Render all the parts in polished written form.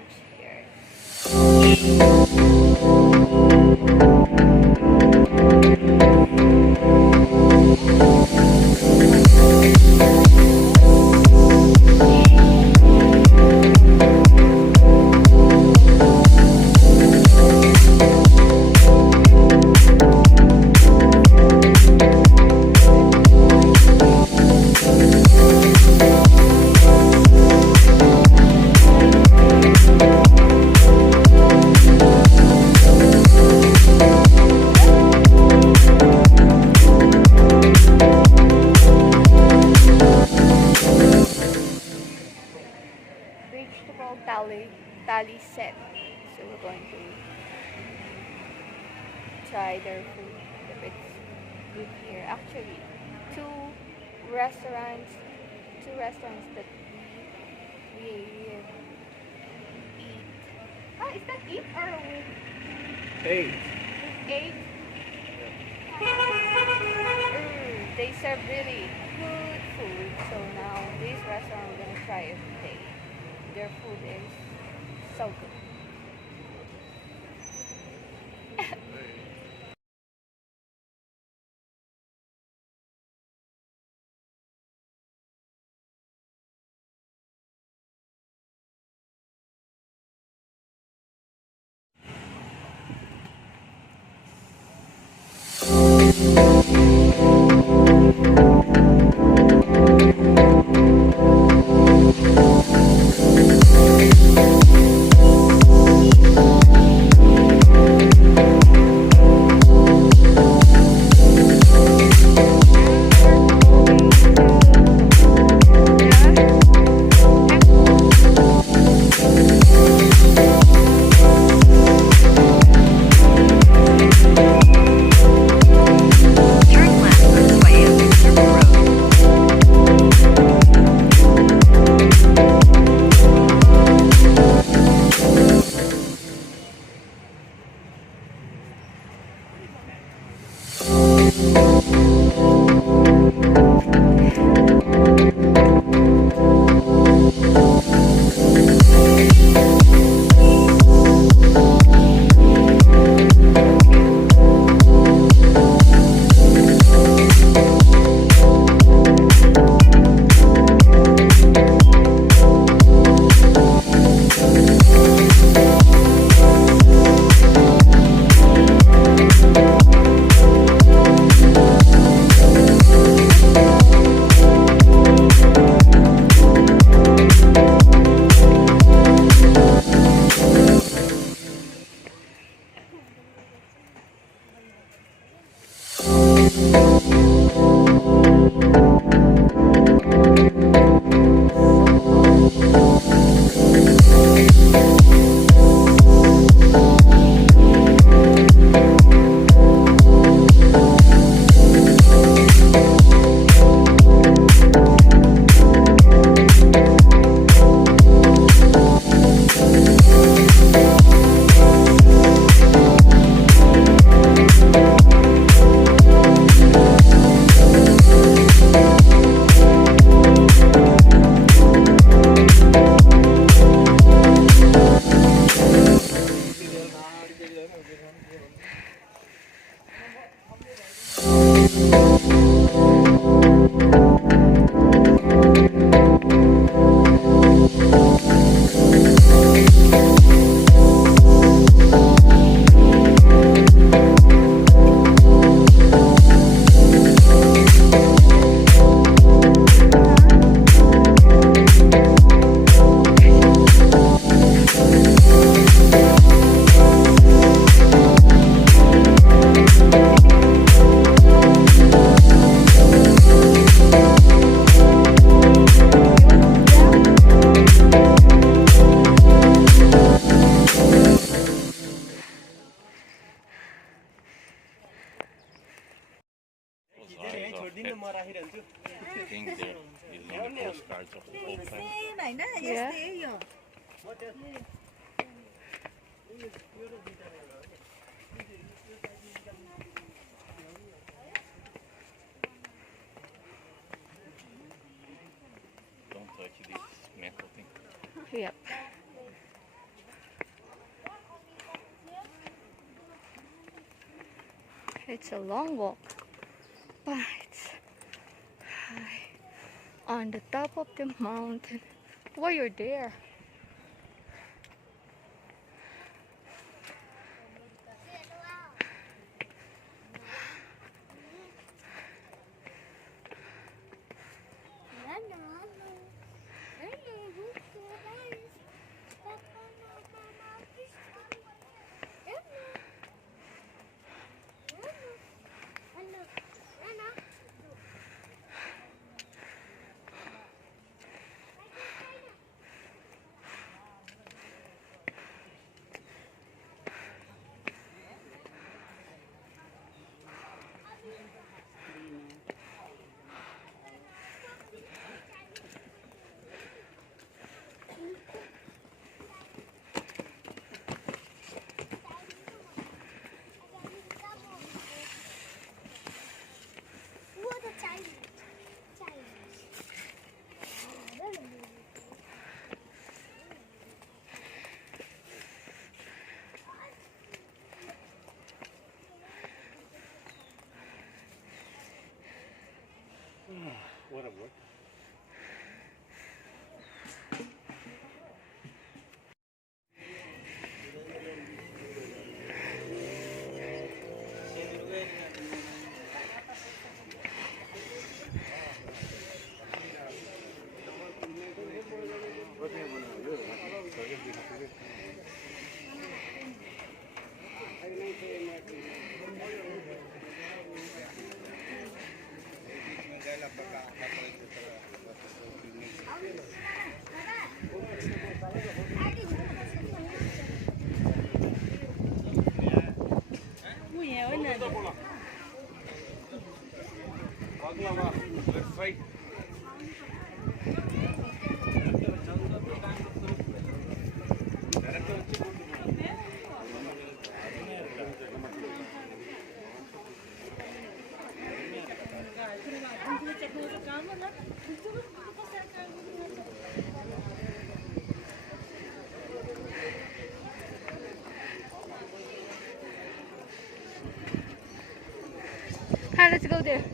lunch here. Vegetable tali set. So we're going to try their food if it's good here. Actually, two restaurants, two restaurants that we eat. Ah, is that eat or we 8. ate? They serve really good food. So now this restaurant we're gonna try it today. Their food is so good. Turn left on Swayam Circle Road. I think they're using the postcards of the whole planet. Yeah. Don't touch this metal thing. Yep. It's a long walk, but it's high on the top of the mountain. While you're there, What a work. Let's fight. hi, let's go there.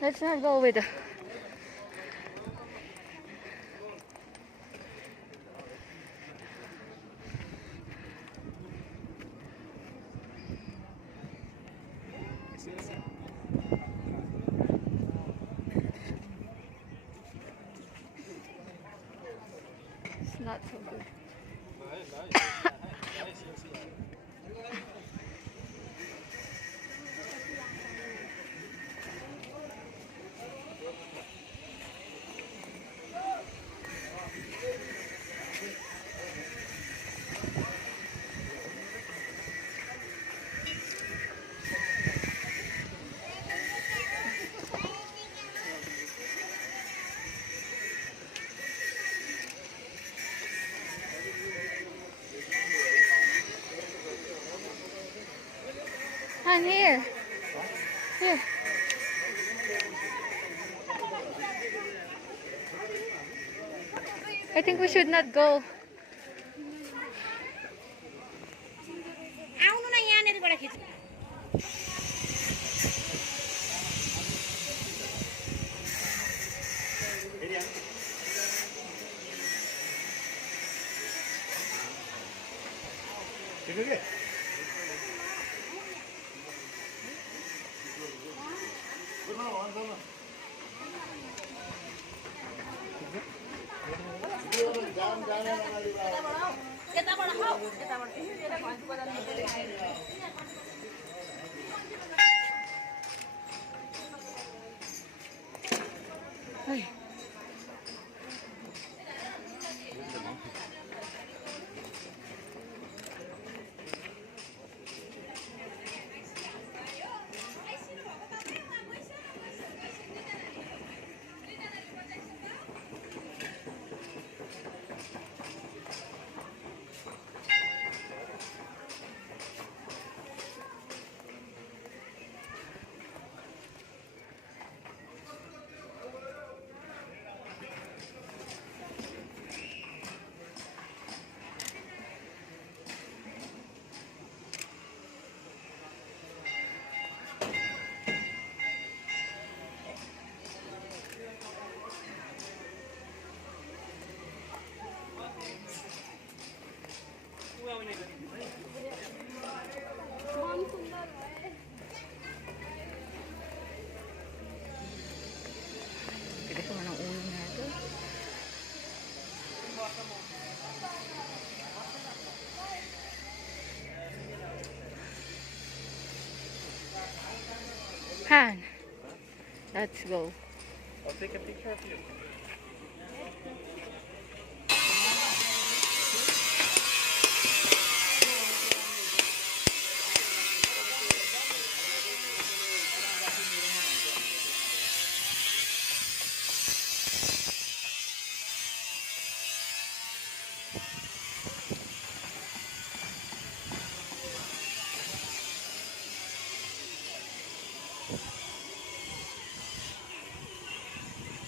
Let's not go with the it's not so good. I'm here. Here. I think we should not go. Ay. Let's go. I'll take a picture of you.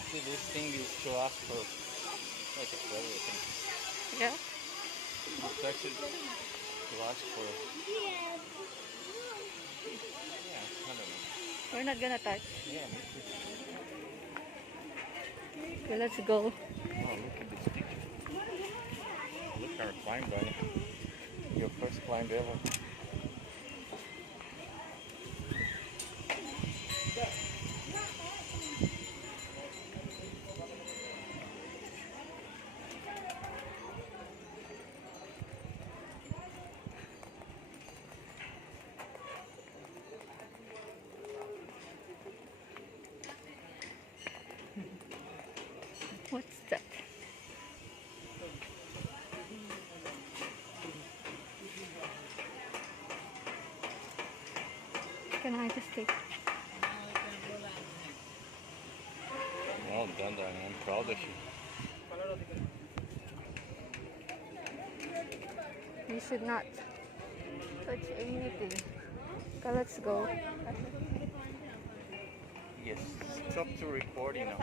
See, this thing is to ask for like a feather, I think. Yeah. It's actually to ask for. Yeah, I don't know. We're not gonna touch. Yeah, me too. Okay, let's go. Oh, look at this picture. Look our climb, buddy. Your first climb ever. What's that? Can I just take? Well done, darling. I'm proud of you. You should not touch anything. Okay, let's go. Yes. Stop to recording now.